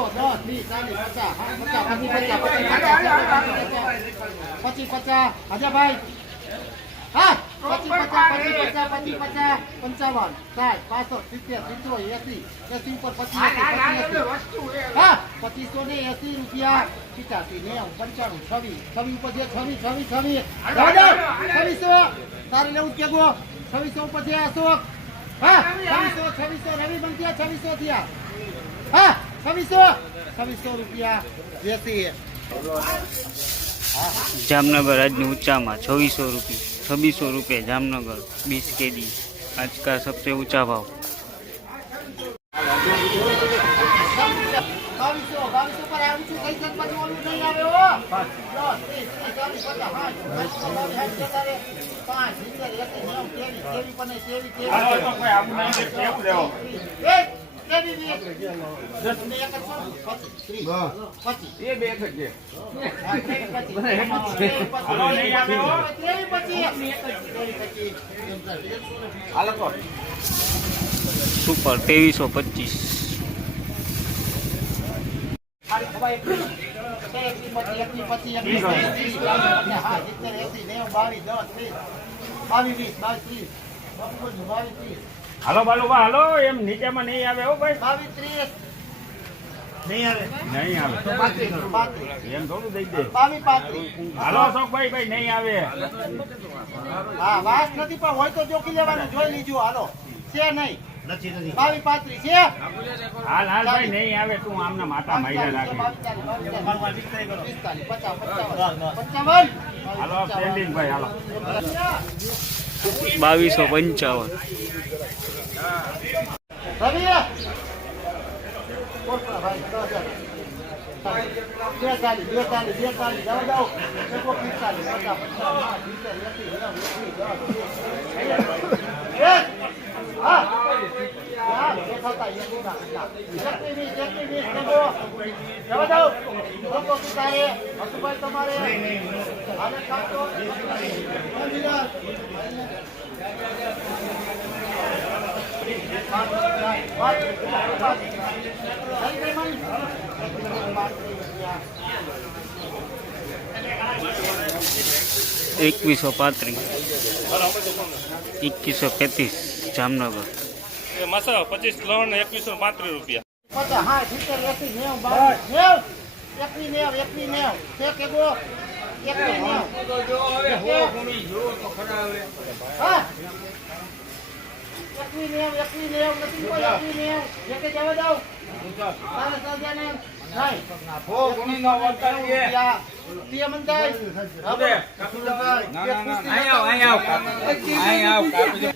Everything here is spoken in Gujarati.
10, 20, 40, 50, 50, ભાઈ હા 25, 50, 55, 60, 65, 70, 80, 80 ઉપર 25, હા 2580 રૂપિયા 85, 90, 95, 26 ઉપર છે 26 તારે લેવું કે ગો 2600 ઉપર છે અશોક હા 2600 રવિ બંતિયા 2600 થયા હા 2600 રૂપિયા જેસી जामनगर आज ऊंचा में 2600 रुपये 2600 रुपये जामनगर 20 KD आज का सबसे ऊंचा भाव। सुपर 2325 હાલો બાલો હાલો એમ નીચેમાં નહીં આવે હો ભાઈ 22, 30 નહીં આવે તો 32 એમ થોડું દઈ દે 22, 35 હાલો અશોકભાઈ ભાઈ નહીં આવે હા વાસ નથી પણ હોય તો જોકી લેવાનું જોઈ લીજો હાલો છે નહીં 22, 35 છે હાલ હાલ ભાઈ નહીં આવે તું આમના માતા માર્યા રાખે 55, હાલો પેન્ડિંગ ભાઈ હાલો 2255 રવિ કોટરા ભાઈ 10,000 42, જાઓ જાઓ 45, 50, હા તમારે એકવીસો 2135 જામનગર મસાલા 25 લવણ 2135 રૂપિયા 50, હા 70, 80, 90, 22, 21, 90 છે કે ગો 21, 90 હા 21, 90 નથી કોઈ 21, 90 જે કે જવા દઉં તારે સજાને નહીં ઓ ગુણી નો વર્તાઈએ પિયા મંતાઈ હવે અહીં આવ કાપજો